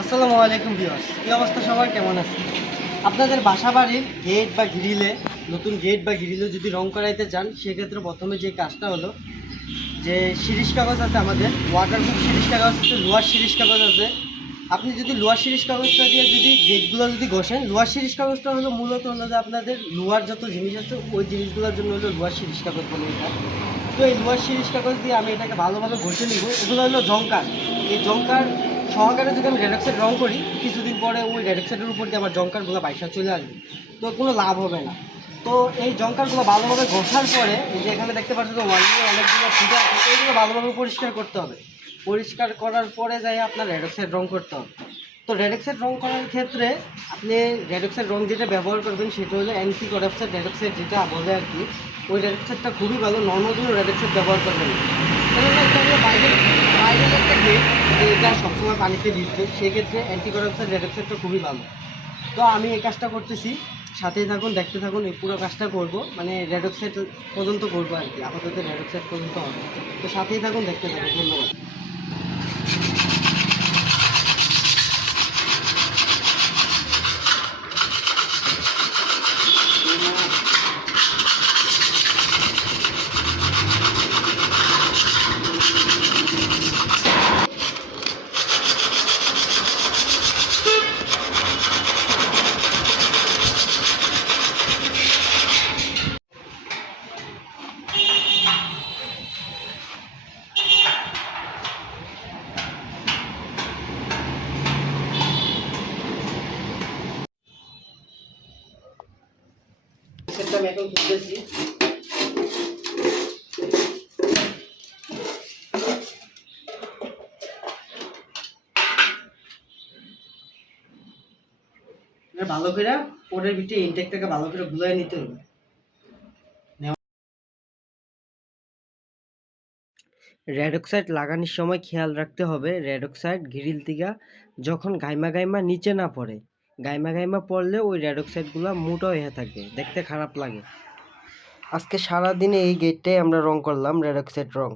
আসসালামু আলাইকুম ভিউয়ার্স, কি অবস্থা সবার, কেমন আছে? আপনাদের বাসা বাড়ির গেট বা গ্রিলে, নতুন গেট বা গ্রিলে যদি রং করাইতে চান, সেক্ষেত্রে প্রথমে যে কাজটা হলো যে শিরিষ কাগজ আছে, আমাদের ওয়াটারপ্রুফ শিরিষ কাগজ আছে, লোহার শিরিষ কাগজ আছে। আপনি যদি লোহার শিরিষ কাগজটা দিয়ে যদি গেটগুলো যদি ঘষেন, লোহার শিরিষ কাগজটা হলো মূলত হলো যে আপনাদের লোহার যত জিনিস আছে ওই জিনিসগুলোর জন্য হলো লোহার শিরিষ কাগজ বলে এটা। তো এই লোহার শিরিষ কাগজ দিয়ে আমি এটাকে ভালোভাবে ঘষে নিব। এগুলো হলো জংকার। এই জংকার সহকারে যদি আমি রেডক্সাইড রং করি, কিছুদিন পরে ওই রেডক্সাইডের উপর দিয়ে আমার জংকারগুলো বাইসা চলে আসবে, তো কোনো লাভ হবে না। তো এই জংকারগুলো ভালোভাবে ঘষার পরে, এই যে এখানে দেখতে পাচ্ছেন যে ওয়ালগুলো অনেকগুলো ফুটা আছে, এইগুলো ভালোভাবে পরিষ্কার করতে হবে। পরিষ্কার করার পরে যাই আপনার রেডক্সাইড রং করতে হবে। তো রেডক্সাইড রং করার ক্ষেত্রে আপনি রেডক্সাইড রং যেটা ব্যবহার করবেন সেটা হলো অ্যান্টি করাপশন রেডক্সাইড, যেটা বলে আর কি। ওই রেডক্সাইডটা খুবই ভালো, নর্মাল কোনো রেডক্সাইড ব্যবহার করবেন না। কেননা এটা হলো বাইরের বাইরের একটা গেট, এটা সবসময় পানিতে ভিজবে, সেক্ষেত্রে অ্যান্টি করাপশন রেডক্সাইডটা খুবই ভালো। তো আমি এই কাজটা করতেছি, সাথেই থাকুন, দেখতে থাকুন। এই পুরো কাজটা করব, মানে রেডক্সাইড পর্যন্ত করবো আর কি, আপাতত রেডক্সাইড পর্যন্ত হবে। তো সাথেই থাকুন, দেখতে থাকুন। ধন্যবাদ। সেটা আমি এখন খুলতেছি। ভালো করে ওটার ভিতরে ইনটেকটাকে ভালো করে গুলাই নিতে হবে। রেড অক্সাইড লাগানোর সময় খেয়াল রাখতে হবে রেড অক্সাইড গ্রিল থেকে যখন গাইমা গাইমা নিচে না পড়ে। গাইমা গাইমা পড়লে ওই রেড অক্সাইডগুলো মোটা হয়ে থাকে, দেখতে খারাপ লাগে। আজকে সারাদিনে এই গেটটাই আমরা রং করলাম রেড অক্সাইড রং।